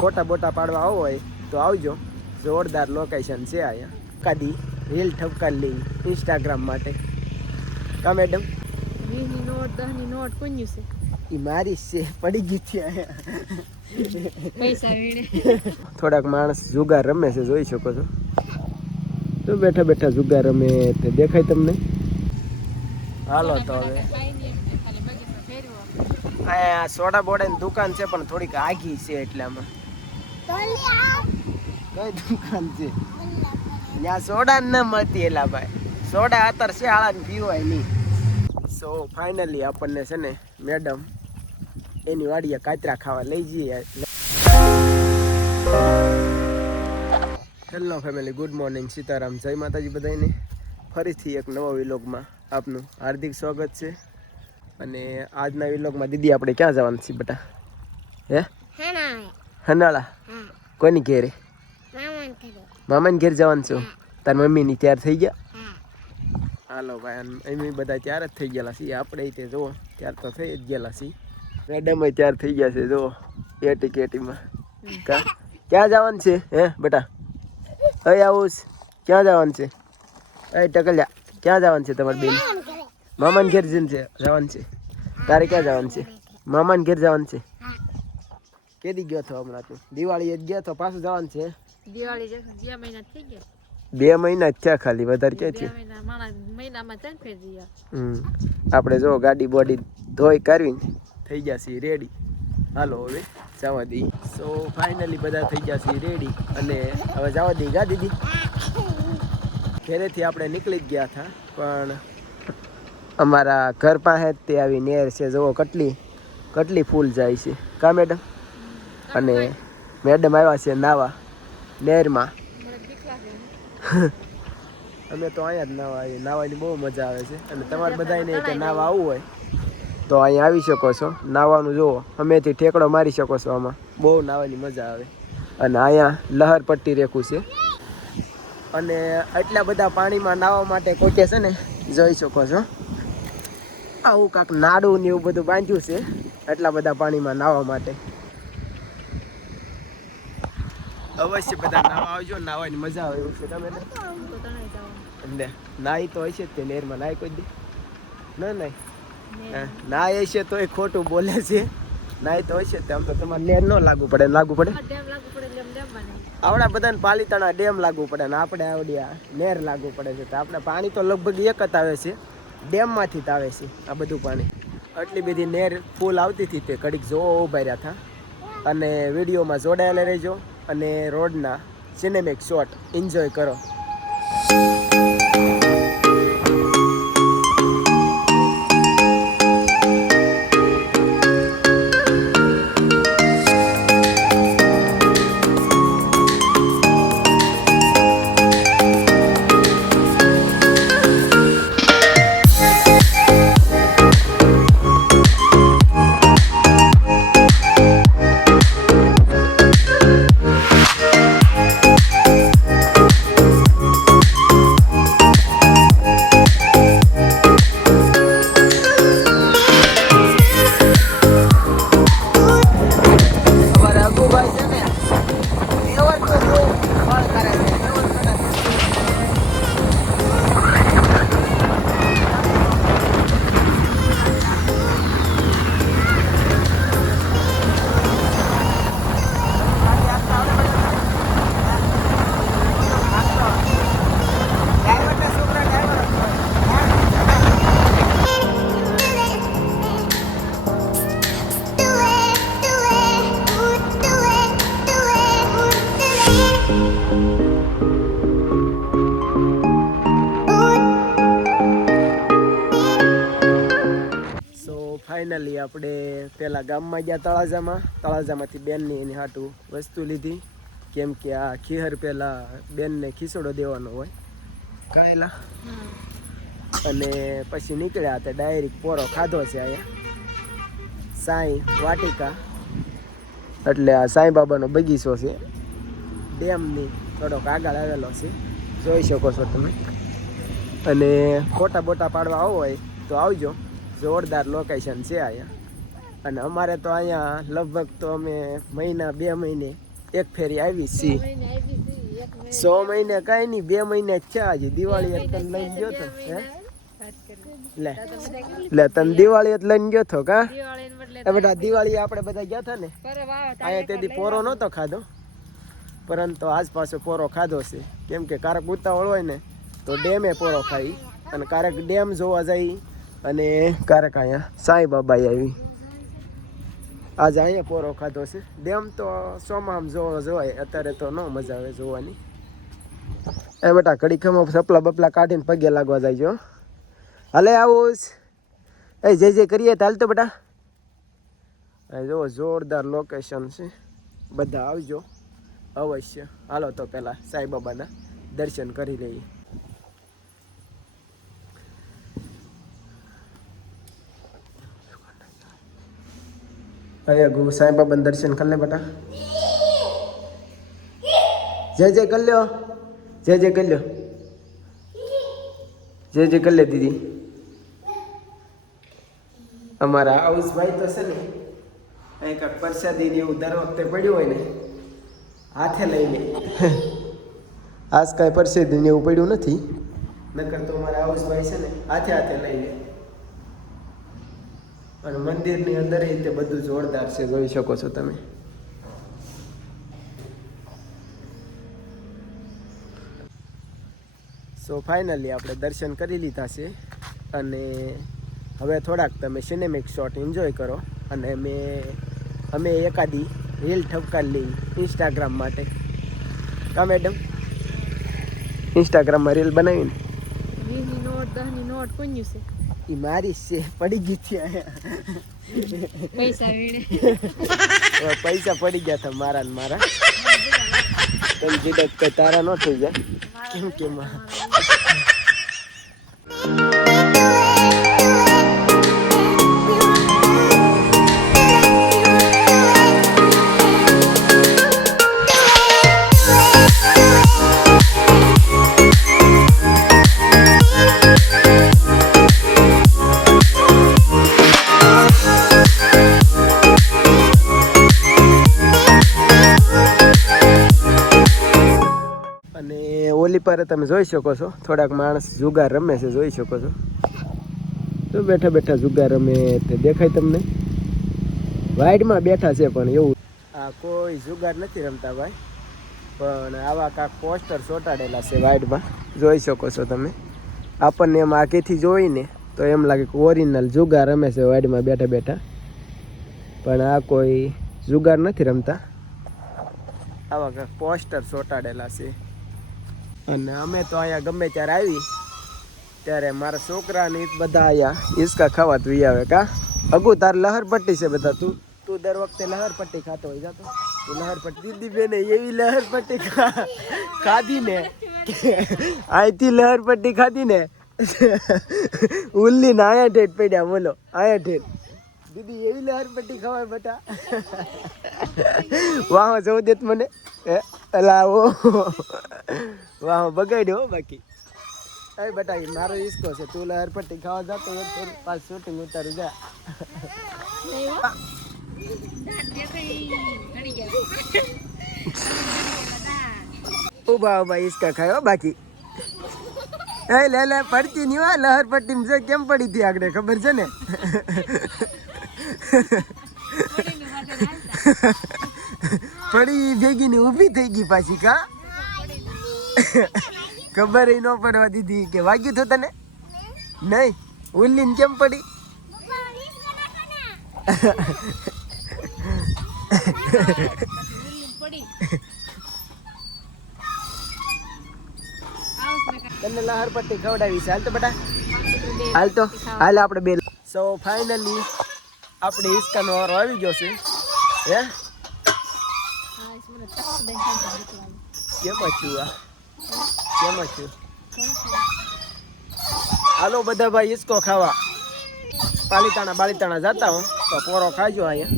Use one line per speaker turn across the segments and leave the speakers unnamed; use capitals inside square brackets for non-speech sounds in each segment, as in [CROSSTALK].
ફોટા બોટા પાડવા આવો હોય તો આવજો. જોરદાર લોકેશન છે અહીંયા. કાદી રીલ ઠપકારી ઇન્સ્ટાગ્રામ માટે. કા મેડમ
વીસની નોટ દસની નોટ કોન્યું છે?
એ મારી છે પડી ગઈ છે અહીંયા.
પૈસા વીણે.
થોડાક માણસ જુગાર રમે છે જોઈ શકો છો. તો બેઠા બેઠા જુગાર રમે તે દેખાય તમને. હાલો તો હવે. અહીંયા સોડા બોડાની દુકાન છે, પણ થોડીક આઘી છે એટલામાં કઈ દુકાન છે? ત્યાં સોડા ન મળતી એલા ભાઈ. સોડા અત્યારે આળા પીવાય નહીં. સો ફાઇનલી આપણને છે ને મેડમ એની વાડીએ કાતરા ખાવા લઈ જઈએ. Hello family good morning Sitaram. જય માતાજી બધાને ફરીથી એક નવા વિલોગમાં આપનું હાર્દિક સ્વાગત છે. અને આજના વિલોગમાં દીદી આપણે ક્યાં જવાનું છે બેટા? હે? હનાળા? કોની ઘેરે? મામાની ઘેર. જવાનું છું? તાર મમ્મીની તૈયાર થઈ ગયા? હાલો ભાઈ એમ બધા ત્યાર જ થઈ ગયેલા છીએ. આપણે તે જુઓ ત્યાર તો થઈ જ ગયેલા છીએ. મેડમ ત્યાર થઈ ગયા છે જુઓ એટી કેટીમાં. ક્યાં જવાનું છે? હે બેટા? અહીં આવું છે. ક્યાં જવાનું છે? એ ટકલ્યા ક્યાં જવાનું છે તમારી બેન? મામાને ઘેર જઈને છે જવાનું છે. તારે ક્યાં જવાનું છે? મામાને ઘેર જવાનું છે. કેદી ગયો તો હમણાં તું? દિવાળી જ ગયો તો પાછું જવાનું છે?
દિવાળી બે મહિના થઈ ગયા.
બે મહિના જ થયા ખાલી વધારે ક્યાં થયું? આપણે જો ગાડી બોડી ધોઈ કરવી થઈ ગયા છીએ રેડી હાલો હવે જવા દઈ. સો ફાઇનલી બધા થઈ ગયા છીએ રેડી અને હવે જવા દઈ ગા દીદી. ઘરેથી આપણે નીકળી જ ગયા હતા પણ અમારા ઘર પાસે તે આવી નેર છે, જુઓ કેટલી કેટલી ફૂલ જાય છે. કા મેડમ? અને મેડમ આવ્યા છે નાવા, નેરમાં. અમે તો અહીંયા જ નાવા આવીએ, નાવાની બહુ મજા આવે છે. અને તમારે બધાને કે નાવા આવવું હોય, તો અહીંયા આવી શકો છો. નાવાનું જુઓ, અમેથી ઠેકડો મારી શકો છો આમાં. બહુ નાવાની મજા આવે. અને અહીંયા લહર પટ્ટી રેખું છે. અને એટલા બધા પાણીમાં નાહવા માટે કોકે છે ને, જોઈ શકો છો. આવું કાંક નાડું ને એવું બધું બાંધ્યું છે એટલા બધા પાણીમાં નાહવા માટે. અવશ્ય બધા નાવા આવજો નાવાની મજા આવે એવું છે. તમે
તો તણાઈ જવાનું
તો હશે જ તે નેરમાં નાહી કોઈ દે. ના નાઈ નાહી હશે તો એ ખોટું બોલે છે. નાહી તો હશે જ તે આમ તો તમારે નેર ન લાગુ પડે લાગુ પડે.
આ ડેમ લાગુ પડે એટલે એમ ડેમ બને
આવડા બધાને પાલીતાણા ડેમ લાગુ પડે ને આપણે આવડી આ નેર લાગુ પડે છે. તો આપણે પાણી તો લગભગ એક જ આવે છે. ડેમમાંથી તાવે છે આ બધું પાણી. આટલી બધી નેર ફૂલ આવતી હતી તે ઘડીક જોવો ઊભા રહ્યા હતા. અને વિડીયોમાં જોડાયેલા રહેજો અને રોડના સિનેમેક શોટ એન્જોય કરો. આપણે પહેલાં ગામમાં ગયા તળાજામાં. તળાજામાંથી બેનની એની હાટું વસ્તુ લીધી. કેમ કે આ ખીહર પેલા બેનને ખીસડો દેવાનો હોય. ખાયેલા. અને પછી નીકળ્યા હતા ડાયરેક્ટ પોરો ખાધો છે અહીંયા. સાંઈ વાટિકા. એટલે આ સાંઈ બાબાનો બગીચો છે. ડેમની થોડોક આગળ આવેલો છે. જોઈ શકો છો તમે. અને ફોટા બોટા પાડવા આવો હોય તો આવજો. જોરદાર લોકેશન છે અહીંયા. અને અમારે તો અહીંયા લગભગ તો અમે મહિના બે મહિને એક ફેરી આવી છીએ
એક
સો મહિને કાંઈ નહીં બે મહિને જ છે હજી. દિવાળી તને લઈને ગયો તો હે? લે લે તને દિવાળી એટલે લઈને ગયો તો કા? બેટા દિવાળી આપણે બધા ગયા હતા ને? અહીંયા તેથી પોરો નહોતો ખાધો પરંતુ આજ પાછો પોરો ખાધો છે. કેમ કે કારક ઉતાવળ હોય ને તો ડેમે પોરો ખાઈ. અને કારક ડેમ જોવા જાય અને કારક અહીંયા સાંઈ બાબા આવી. આજે અહીંયા પોરો ખાધો છે. ડેમ તો સોમાં જોવા જોવાય, અત્યારે તો ન મજા આવે જોવાની. એ બેટા કડીખામાં સપલા બપલા કાઢીને પગે લાગવા જાય જો હાલે આવું એ જે જે કરીએ ચાલતો બેટા. અહીં જોરદાર લોકેશન છે. બધા આવજો. અવશ્ય. હાલો તો પહેલાં સાંઈબાબાના દર્શન કરી લઈએ. અરે ગુ સાંઈબાબાના દર્શન કરી લે બેટા જય જય કરી લ્યો જય જય કરી જય જય કરી દીદી અમારા હાઉસ ભાઈ તો છે ને અહીં કાંઈક પ્રસાદી ને એવું દર વખતે પડ્યું હોય ને હાથે લઈને આજ કાંઈ પ્રસાદી ને એવું પડ્યું નથી નકર તો અમારા હાઉસ ભાઈ છે ને હાથે હાથે લઈને અને મંદિરની અંદર તે બધું જોરદાર છે, જોઈ શકો છો તમે. સો ફાઇનલી આપણે દર્શન કરી લીધા છે અને હવે થોડાક તમે સિનેમિક શોટ એન્જોય કરો અને મેં, અમે એકાદી રીલ ઠપકાર લઈ ઇન્સ્ટાગ્રામ માટે. કા મેડમ ઇન્સ્ટાગ્રામમાં રીલ બનાવીને?
નોટ દસની નોટ છે?
એ મારી છે પડી ગઈ હતી અહીંયા.
પૈસા વીણે.
પૈસા પડી ગયા હતા મારા ને મારા. તમે જીડક તારા ન થઈ જાય. કેમ કે પર તમે જોઈ શકો છો. થોડાક માણસ જુગાર રમે છે, જોઈ શકો છો. તો બેઠા બેઠા જુગાર રમે તે દેખાય તમને. વાઈડમાં બેઠા છે પણ એવું. આ કોઈ જુગાર નથી રમતા ભાઈ. પણ આવા કાંક પોસ્ટર ચોંટાડેલા છે વાઈડમાં જોઈ શકો છો તમે. આપણને એમ આગેથી જોઈને તો એમ લાગે કે ઓરિજિનલ જુગાર રમે છે વાઇડમાં બેઠા બેઠા. પણ આ કોઈ જુગાર નથી રમતા. આવા કાંક પોસ્ટર ચોંટાડેલા છે. અને અમે તો અહીંયા ગમે ત્યારે આવી. ત્યારે મારા છોકરાને બધા અહીંયા હિંચકા ખાવા તું આવે કા? અગુ તાર લહરપટ્ટી છે બધા. તું તું દર વખતે લહરપટ્ટી ખાતો હોય જાતો તું. લહરપટ્ટી દીદી બેને એવી લહરપટ્ટી ખાધી ને અહીંથી લહરપટ્ટી ખાધી ને ઉલ્લી ને આયા ઠેઠ પડ્યા બોલો, આયા ઠેઠ. દીદી, એવી લહરપટ્ટી ખવાય બેટા. વાહ, જવું દેત મને. ઓ. વાહ, બગાડ્યો બાકી. એ બેટા મારો ઈસકો છે. તું લહેર પટ્ટી ખાવા હોય તો પાછ શૂટિંગ ઉતારું, જા. ઊભા ઊભા, ઈસકા ખાયો બાકી. એ, લે લે, પડતી નહીં લહેર પટ્ટી કેમ પડી હતી આગળ, ખબર છે ને? પડી ભેગી ની ઊભી થઈ ગઈ પાછી કા? ખબર ન પડવા દીધી કે વાગ્યું થયું તને? નહીં? ઉલ્લીન કેમ પડી? તને લહાર પટ્ટી ખવડાવી છે હાલ તો બેટા. હાલ તો. હાલ આપણે બે. સો ફાઇનલી આપણે હિસકાનો વારો આવી ગયો છે. હે? કેમ છું આ? કેમ છું? હાલો બધા ભાઈ હિસકો ખાવા. પાલીતાણા બાલીતાણા જતા હું. તો પોરો ખાજો અહીંયા.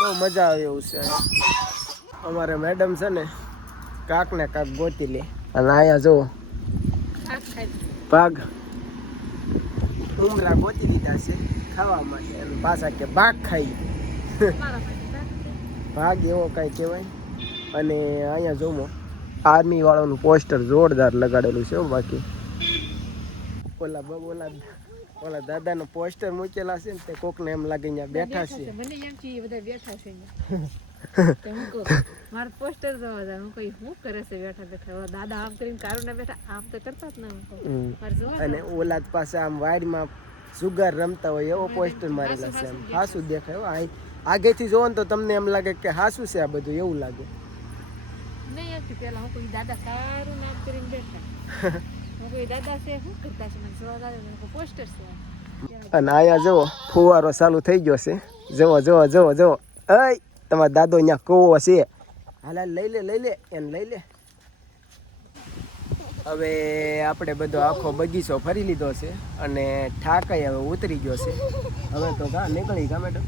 બહુ મજા આવે એવું છે. અમારે મેડમ છે ને કાક ને કાક ગોતી લે. અને અહીંયા જુઓ. ભાગ. ઉમરા ગોતી લીધા છે. ખાવા માટે અને પાછા કે ભાગ ખાઈ. ભાગ એવો કાંઈ કહેવાય અને અહીંયા જોમો આર્મી વાળાનું પોસ્ટર જોરદાર લગાડેલું છે બાકી. ઓલા ઓલા ઓલા દાદાનો પોસ્ટર મૂકેલા છે ને તે કોકને એમ લાગે અહીંયા બેઠા છે.
મને એમ છે બધા બેઠા છે [LAUGHS] મારું પોસ્ટર જોવા જાય હું કહી શું કરે છે બેઠા બેઠા? દાદા આમ કરીને કારું ના બેઠા આમ તો કરતા જ ના હું
અને ઓલાદ પાસે આમ વાડીમાં સુગર રમતા હોય એવો પોસ્ટર મારેલા છે એમ. હાસું દેખાય. આ- આગેથી જોવો ને તો તમને એમ લાગે કે હાસું છે આ બધું એવું લાગે. [LAUGHS]
જોવા
અને આયા જો ફુવારો ચાલુ થઈ ગયો છે. જુઓ જુઓ જુઓ જુઓ. અય તમારા દાદો અહીંયા કૂવો છે. હાલ લઈ લે લઈ લે એને લઈ લે. હવે આપણે બધો આખો બગીચો ફરી લીધો છે અને ઠાકાઈ હવે ઉતરી ગયો છે. હવે તો કા નીકળી કા મેડમ.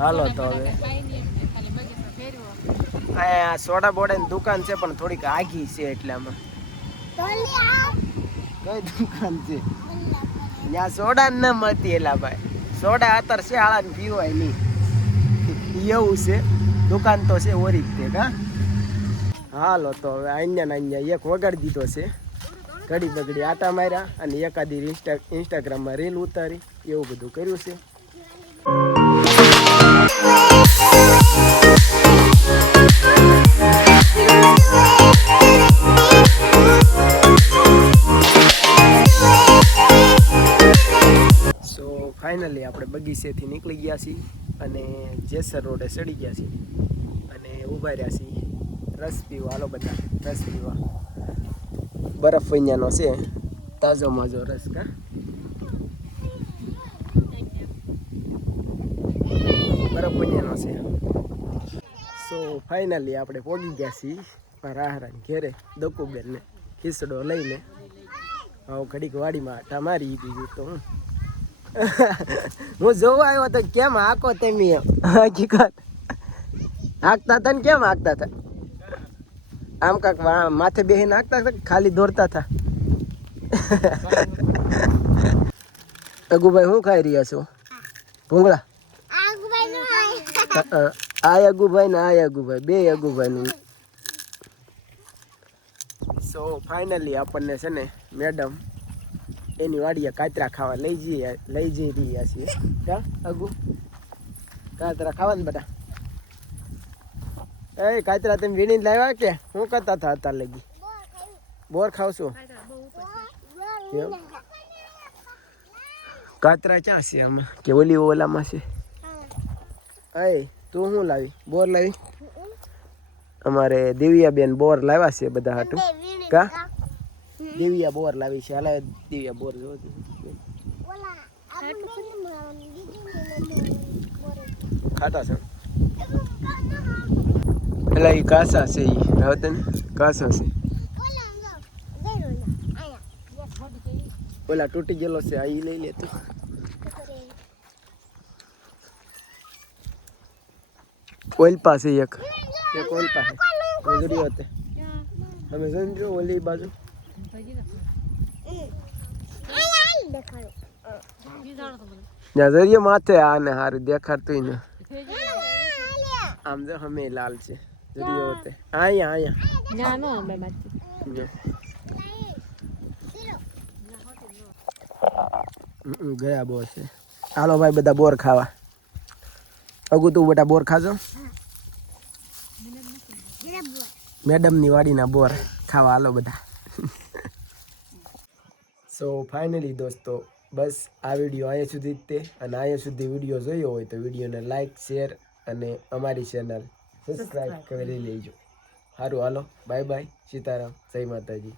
હાલો તો હવે. અહીંયા સોડા બોડાની દુકાન છે, પણ થોડીક આઘી છે એટલે આમાં. કઈ દુકાન છે? ત્યાં સોડા ન મળતી એલા ભાઈ. સોડા અત્યારે શાળા ને પીવાય નહીં. એવું છે. દુકાન તો છે ઓરી જ તે, કા? હાલો તો હવે અહીંયા અહીંયા એક વગાડી દીધો છે. ઘડી બગડી આટા માર્યા અને એકાદી ઇન્સ્ટા ઇન્સ્ટાગ્રામમાં રીલ ઉતારી. એવું બધું કર્યું છે. સો ફાઇનલી આપણે બગીચેથી નીકળી ગયા છીએ અને જેસર રોડે ચડી ગયા છીએ. અને ઊભા રહ્યા છીએ. રસ પીવા હાલો બધા રસ પીવા બરફ અહીંયાનો છે તાજો માજો રસ કા બરફ અહીંયાનો છે સો ફાઇનલી આપણે પહોંચી ગયા છીએ મારા ઘેરે દકુબેનને ખીસડો લઈને હા ઘડીક વાડીમાં આટા મારી દીધું તો હું હું જોવા આવ્યો તો કેમ હાકો તેમ હકીકત હાંકતા હતા ને કેમ હાંકતા હતા આમ કાક માથે બેહીને નાખતા હતા ખાલી દોરતા હતા? [LAUGHS] અગુભાઈ શું ખાઈ રહ્યા છો? ભૂંગળા? આ અગુભાઈ ને આ અગુભાઈ બે અગુભાઈ નું. સો ફાઇનલી આપણને છે ને મેડમ એની વાડીએ કાતરા ખાવા લઈ જઈએ લઈ જઈ રહ્યા છીએ. કા અગુ? કાતરા ખાવા ને બધા? એ કાતરા તમે વીણીને લાવ્યા કે? શું કરતા હતા અત્યારે લગી? બોર ખાવશો? એમ કાતરા ક્યાં છે આમાં? કે ઓલી ઓલામાં છે? અય તું શું લાવી? બોર લાવી? અમારે દિવ્યાબેન બોર લાવ્યા છે બધા હાટું. કા? દિવ્યા બોર લાવી છે. હાલ દિવ્યા બોર જો ખાતા છે. એટલે એ કાસા છે એ હવે ને કાસા છે ઓલા તૂટી ગયેલો છે આ ઈ લઈ લે તું ઓઇલ પાસે એક એક ઓઇલ પાસે મજૂરી હોતે તમે સમજો ઓલી બાજુ જ્યાં જરીએ માથે આને હારું દેખાડતું ને આમ જો હમે લાલ છે અહીંયા
ના નો અમે બાકી
ગયા બોર છે હાલો ભાઈ બધા બોર ખાવા. અગુ તું બેટા બોર ખાજો. મેડમની વાડીના બોર ખાવા હાલો બધા. સો ફાઇનલી દોસ્તો બસ આ વીડિયો અહીંયા સુધી જ તે. અને અહીંયા સુધી વીડિયો જોયો હોય તો વિડીયોને લાઈક શેર અને અમારી ચેનલ સબસ્ક્રાઈબ કરી લેજો સારું હાલો. Bye bye Sitaram. જય માતાજી.